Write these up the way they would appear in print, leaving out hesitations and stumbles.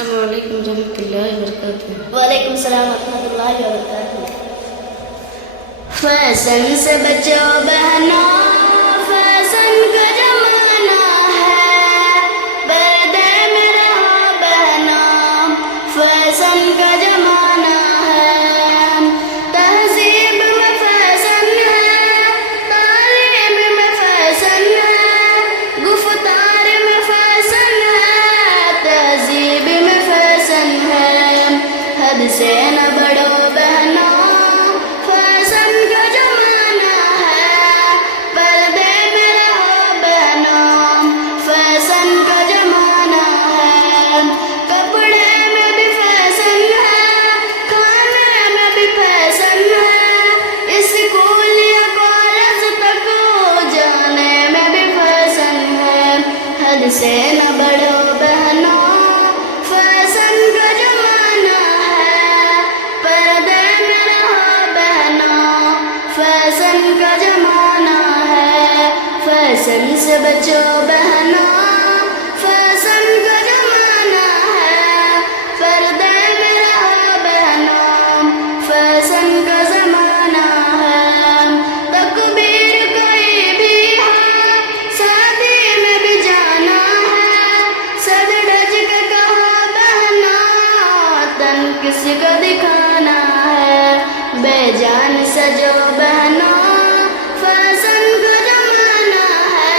अस्सलामुअलैकुम रहमतुल्लाहि व बरकातुहू। वालेकुम सलाम रहमतुल्लाहि व बरकातुहू। फैशन से बचो बहनों, फैशन का जमाना है, पर्दे में रहो बहनों, फैशन का जमाना है। तहजीब में फैशन है, तालीम में फैशन है, गुफ्तार में फैशन है, तहजीब में फैशन है। हद से न बढ़ो बहनों, फैशन का जमाना है, पर्दे में रहो बहनों, फैशन का जमाना है। कपड़े में भी फैशन है, खाने में भी फैशन है, स्कूल या कॉलेज तक जाने में भी फैशन है। हद से न बढ़ो बहनों, फैशन का जमाना है, पर्दे में रहो बहनों, फैशन का जमाना है। फैशन से बचो बहनों, फैशन का जमाना है, पर्दे में रहो बहनों, फैशन का जमाना है। तकबीर कोई भी हो, शादी में भी जाना है, सज धज के कहो बहनों, तन किसी को दिखाना है। बेजान सजो बहनों, फैशन का जमाना है,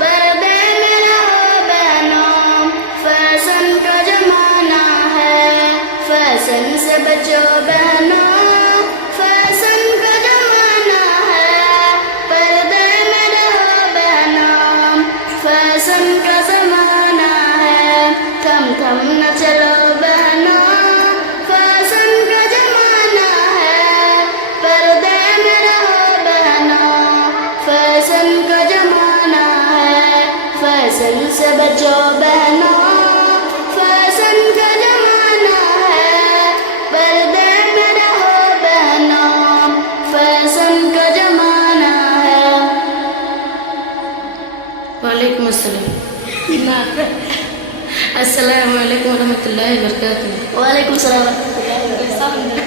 पर्दे में रहो बहनों, फैशन का जमाना है। फैशन से बचो बहनों, फैशन का जमाना है, पर्दे में रहो बहनों, फैशन का जमाना है। थम थम न चलो बहनों, फैशन का जमाना है, पर्दे में रहो बहनों, फैशन का जमाना है। फैशन से बचो बहनों, फैशन का जमाना है, पर्दे में रहो बहनों, फैशन का जमाना है। वालेकुम अस्सलाम। अस्सलामुअलैकुम रहमतुल्लाहि व बरकातुहू। वालेकुम सलाम रहमतुल्लाहि व बरकातुहू।